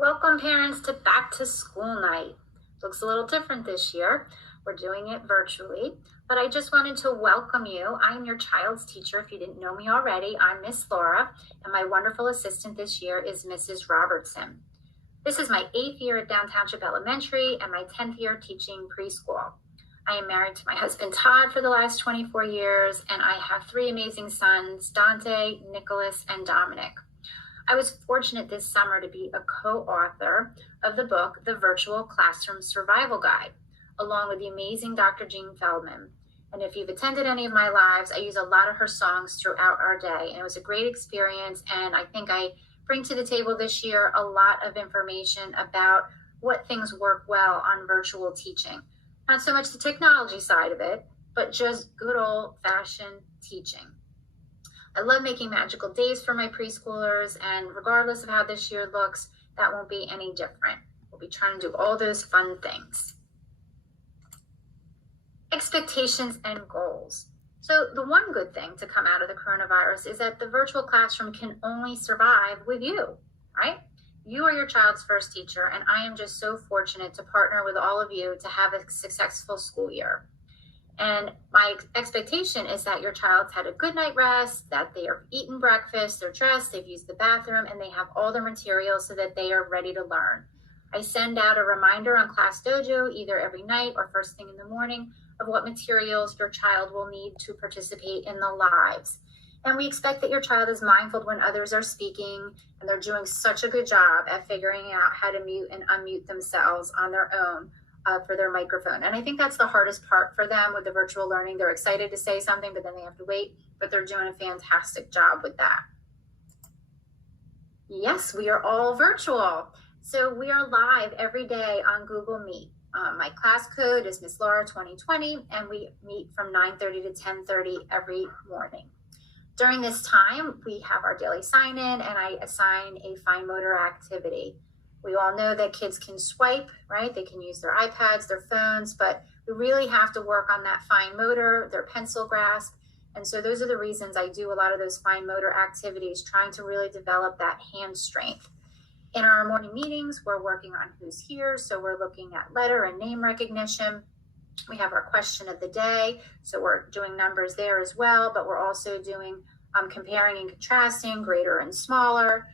Welcome parents to back to school night. Looks a little different this year. We're doing it virtually, but I just wanted to welcome you. I'm your child's teacher. If you didn't know me already, I'm Miss Laura, and my wonderful assistant this year is Mrs. Robertson. This is my 8th year at Down Township Elementary and my 10th year teaching preschool. I am married to my husband Todd for the last 24 years, and I have 3 amazing sons, Dante, Nicholas, and Dominic. I was fortunate this summer to be a co-author of the book, The Virtual Classroom Survival Guide, along with the amazing Dr. Jean Feldman. And if you've attended any of my lives, I use a lot of her songs throughout our day. And it was a great experience. And I think I bring to the table this year a lot of information about what things work well on virtual teaching. Not so much the technology side of it, but just good old-fashioned teaching. I love making magical days for my preschoolers, and regardless of how this year looks, that won't be any different. We'll be trying to do all those fun things. Expectations and goals. So the one good thing to come out of the coronavirus is that the virtual classroom can only survive with you, right? You are your child's first teacher, and I am just so fortunate to partner with all of you to have a successful school year. And my expectation is that your child's had a good night rest, that they have eaten breakfast, they're dressed, they've used the bathroom, and they have all their materials so that they are ready to learn. I send out a reminder on Class Dojo either every night or first thing in the morning of what materials your child will need to participate in the lives. And we expect that your child is mindful when others are speaking, and they're doing such a good job at figuring out how to mute and unmute themselves on their own. For their microphone. And I think that's the hardest part for them with the virtual learning. They're excited to say something, but then they have to wait, but they're doing a fantastic job with that. Yes, we are all virtual. So we are live every day on Google Meet. My class code is Miss Laura 2020, and we meet from 9:30 to 10:30 every morning. During this time, we have our daily sign-in, and I assign a fine motor activity. We all know that kids can swipe, right? They can use their iPads, their phones, but we really have to work on that fine motor, their pencil grasp. And so those are the reasons I do a lot of those fine motor activities, trying to really develop that hand strength. In our morning meetings, we're working on who's here. So we're looking at letter and name recognition. We have our question of the day. So we're doing numbers there as well, but we're also doing comparing and contrasting, greater and smaller.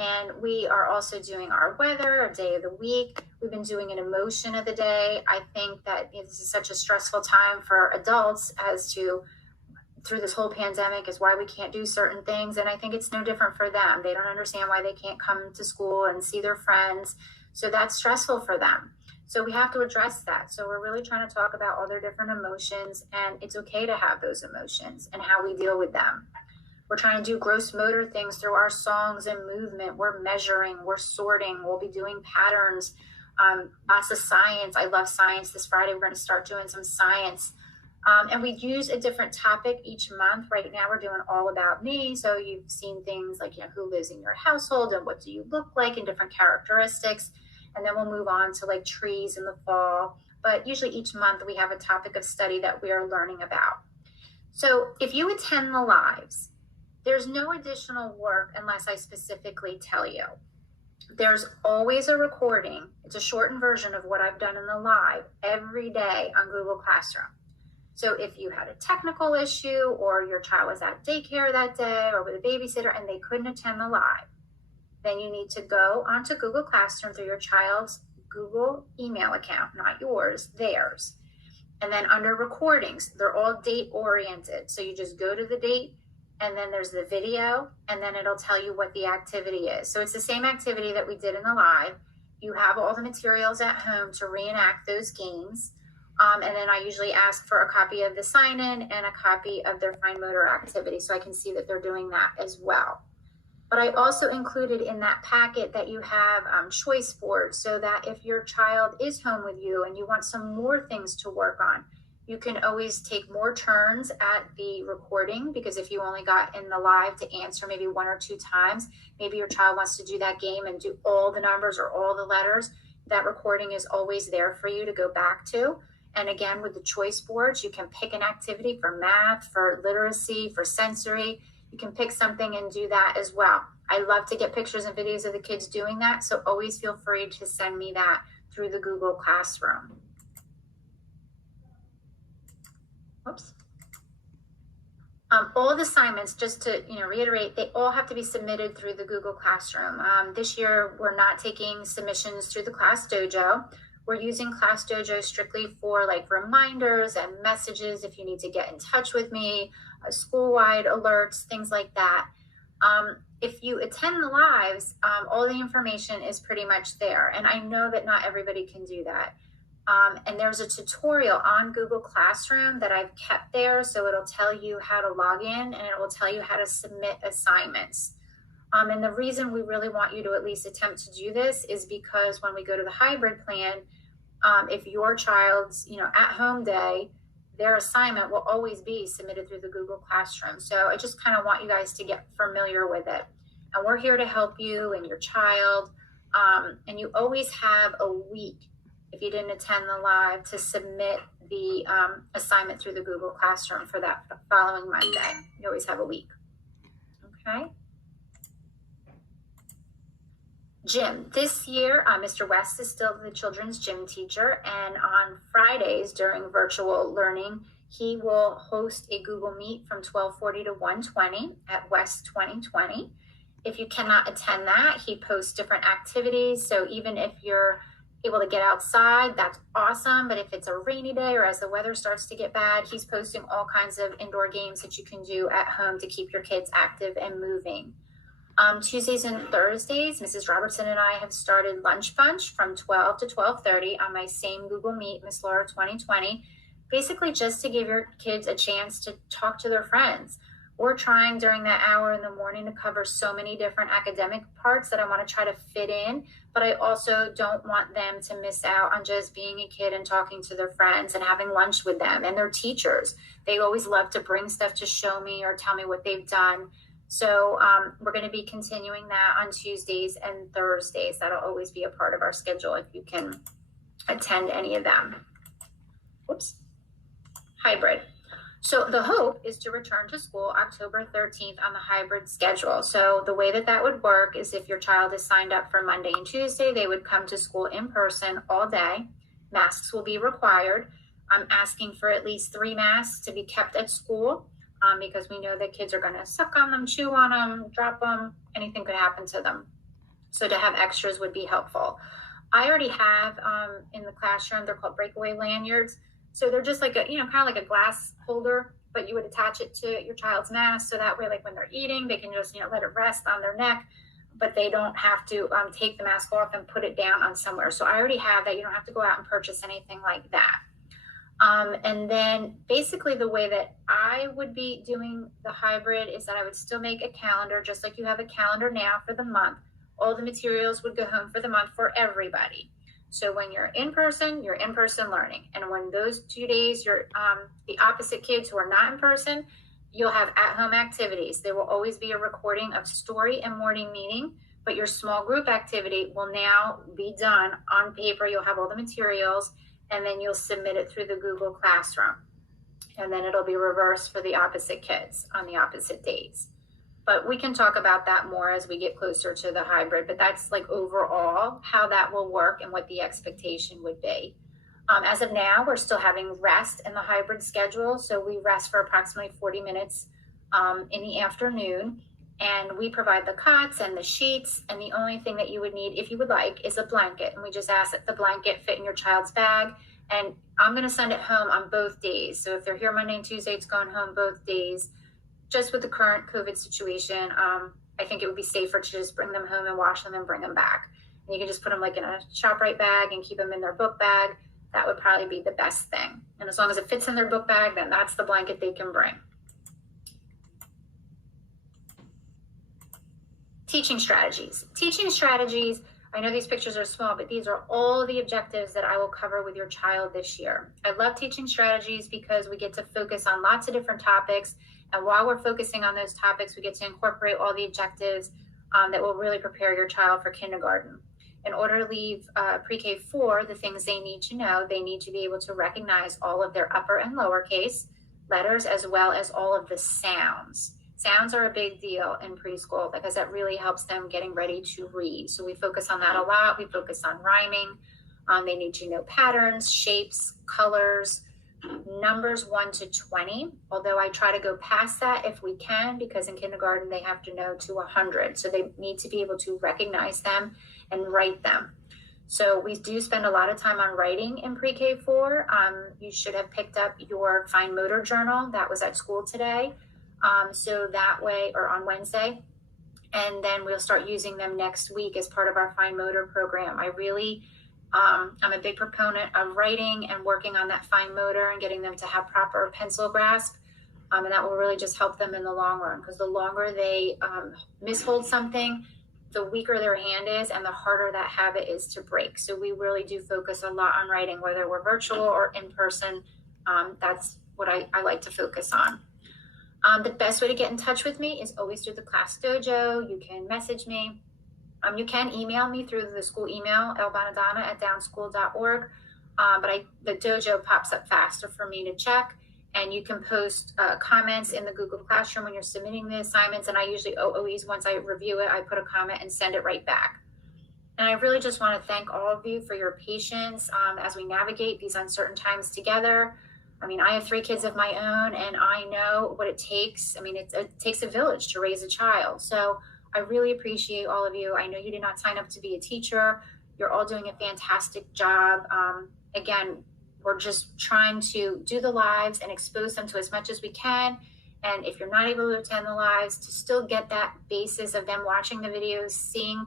And we are also doing our weather, our day of the week. We've been doing an emotion of the day. I think that this is such a stressful time for adults as to, through this whole pandemic, is why we can't do certain things. And I think it's no different for them. They don't understand why they can't come to school and see their friends. So that's stressful for them. So we have to address that. So we're really trying to talk about all their different emotions, and it's okay to have those emotions and how we deal with them. We're trying to do gross motor things through our songs and movement. We're measuring, we're sorting, we'll be doing patterns, lots of science. I love science. This Friday, we're going to start doing some science. And we use a different topic each month. Right now, we're doing all about me. So you've seen things like, who lives in your household and what do you look like and different characteristics. And then we'll move on to like trees in the fall. But usually each month we have a topic of study that we are learning about. So if you attend the lives, there's no additional work unless I specifically tell you. There's always a recording. It's a shortened version of what I've done in the live every day on Google Classroom. So if you had a technical issue or your child was at daycare that day or with a babysitter and they couldn't attend the live, then you need to go onto Google Classroom through your child's Google email account, not yours, theirs. And then under recordings, they're all date oriented. So you just go to the date, and then there's the video, and then it'll tell you what the activity is. So it's the same activity that we did in the live. You have all the materials at home to reenact those games. And then I usually ask for a copy of the sign-in and a copy of their fine motor activity so I can see that they're doing that as well. But I also included in that packet that you have choice boards so that if your child is home with you and you want some more things to work on, you can always take more turns at the recording, because if you only got in the live to answer maybe 1 or 2 times, maybe your child wants to do that game and do all the numbers or all the letters, that recording is always there for you to go back to. And again, with the choice boards, you can pick an activity for math, for literacy, for sensory. You can pick something and do that as well. I love to get pictures and videos of the kids doing that, so always feel free to send me that through the Google Classroom. Oops. All the assignments, just to reiterate, they all have to be submitted through the Google Classroom. This year, we're not taking submissions through the Class Dojo. We're using Class Dojo strictly for like reminders and messages if you need to get in touch with me, school-wide alerts, things like that. If you attend the lives, all the information is pretty much there. And I know that not everybody can do that. And there's a tutorial on Google Classroom that I've kept there. So it'll tell you how to log in and it will tell you how to submit assignments. And the reason we really want you to at least attempt to do this is because when we go to the hybrid plan, if your child's at-home day, their assignment will always be submitted through the Google Classroom. So I just kind of want you guys to get familiar with it. And we're here to help you and your child. And you always have a week, if you didn't attend the live, to submit the assignment through the Google Classroom for that following Monday. You always have a week. Okay. Gym. This year, Mr. West is still the children's gym teacher, and on Fridays during virtual learning, he will host a Google Meet from 12:40 to 1:20 at West 2020. If you cannot attend that, he posts different activities. So even if you're able to get outside, that's awesome. But if it's a rainy day or as the weather starts to get bad, he's posting all kinds of indoor games that you can do at home to keep your kids active and moving. Tuesdays and Thursdays, Mrs. Robertson and I have started Lunch Bunch from 12 to 12:30 on my same Google Meet, Miss Laura 2020, basically just to give your kids a chance to talk to their friends. We're trying during that hour in the morning to cover so many different academic parts that I want to try to fit in, but I also don't want them to miss out on just being a kid and talking to their friends and having lunch with them and their teachers. They always love to bring stuff to show me or tell me what they've done. So we're going to be continuing that on Tuesdays and Thursdays. That'll always be a part of our schedule if you can attend any of them. Whoops. Hybrid. So the hope is to return to school October 13th on the hybrid schedule. So the way that that would work is if your child is signed up for Monday and Tuesday, they would come to school in person all day. Masks will be required. I'm asking for at least 3 masks to be kept at school because we know that kids are going to suck on them, chew on them, drop them. Anything could happen to them. So to have extras would be helpful. I already have in the classroom, they're called breakaway lanyards. So they're just like a, kind of like a glass holder, but you would attach it to your child's mask. So that way, like when they're eating, they can just, let it rest on their neck, but they don't have to take the mask off and put it down on somewhere. So I already have that. You don't have to go out and purchase anything like that. And then basically the way that I would be doing the hybrid is that I would still make a calendar, just like you have a calendar now for the month. All the materials would go home for the month for everybody. So when you're in person learning. And when those 2 days, you're the opposite kids who are not in person, you'll have at-home activities. There will always be a recording of story and morning meeting, but your small group activity will now be done on paper. You'll have all the materials, and then you'll submit it through the Google Classroom. And then it'll be reversed for the opposite kids on the opposite days. But we can talk about that more as we get closer to the hybrid. But that's like overall how that will work and what the expectation would be. As of now, we're still having rest in the hybrid schedule. So we rest for approximately 40 minutes in the afternoon. And we provide the cots and the sheets. And the only thing that you would need, if you would like, is a blanket. And we just ask that the blanket fit in your child's bag. And I'm going to send it home on both days. So if they're here Monday and Tuesday, it's going home both days. Just with the current COVID situation, I think it would be safer to just bring them home and wash them and bring them back. And you can just put them like in a ShopRite bag and keep them in their book bag. That would probably be the best thing. And as long as it fits in their book bag, then that's the blanket they can bring. Teaching strategies. Teaching strategies, I know these pictures are small, but these are all the objectives that I will cover with your child this year. I love teaching strategies because we get to focus on lots of different topics. And while we're focusing on those topics, we get to incorporate all the objectives that will really prepare your child for kindergarten. In order to leave pre-K 4, the things they need to know, they need to be able to recognize all of their upper and lowercase letters as well as all of the sounds. Sounds are a big deal in preschool because that really helps them getting ready to read. So we focus on that a lot. We focus on rhyming. They need to know patterns, shapes, colors, numbers 1 to 20, although I try to go past that if we can, because in kindergarten they have to know to 100. So they need to be able to recognize them and write them. So we do spend a lot of time on writing in pre-K 4. You should have picked up your fine motor journal that was at school today. So that way, or on Wednesday, and then we'll start using them next week as part of our fine motor program. I'm a big proponent of writing and working on that fine motor and getting them to have proper pencil grasp. And that will really just help them in the long run, because the longer they mishold something, the weaker their hand is and the harder that habit is to break. So we really do focus a lot on writing, whether we're virtual or in person. That's what I like to focus on. The best way to get in touch with me is always through the Class Dojo. You can message me. You can email me through the school email, elbanadana@downschool.org. But the dojo pops up faster for me to check. And you can post comments in the Google Classroom when you're submitting the assignments. And I usually always, once I review it, I put a comment and send it right back. And I really just want to thank all of you for your patience as we navigate these uncertain times together. I mean, I have 3 kids of my own, and I know what it takes. I mean, it takes a village to raise a child. So I really appreciate all of you. I know you did not sign up to be a teacher. You're all doing a fantastic job. Again, we're just trying to do the lives and expose them to as much as we can. And if you're not able to attend the lives, to still get that basis of them watching the videos, seeing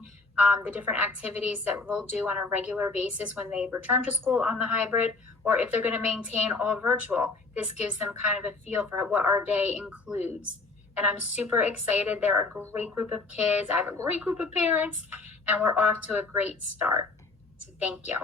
the different activities that we'll do on a regular basis when they return to school on the hybrid, or if they're going to maintain all virtual. This gives them kind of a feel for what our day includes. And I'm super excited. They're a great group of kids. I have a great group of parents, and we're off to a great start. So thank you.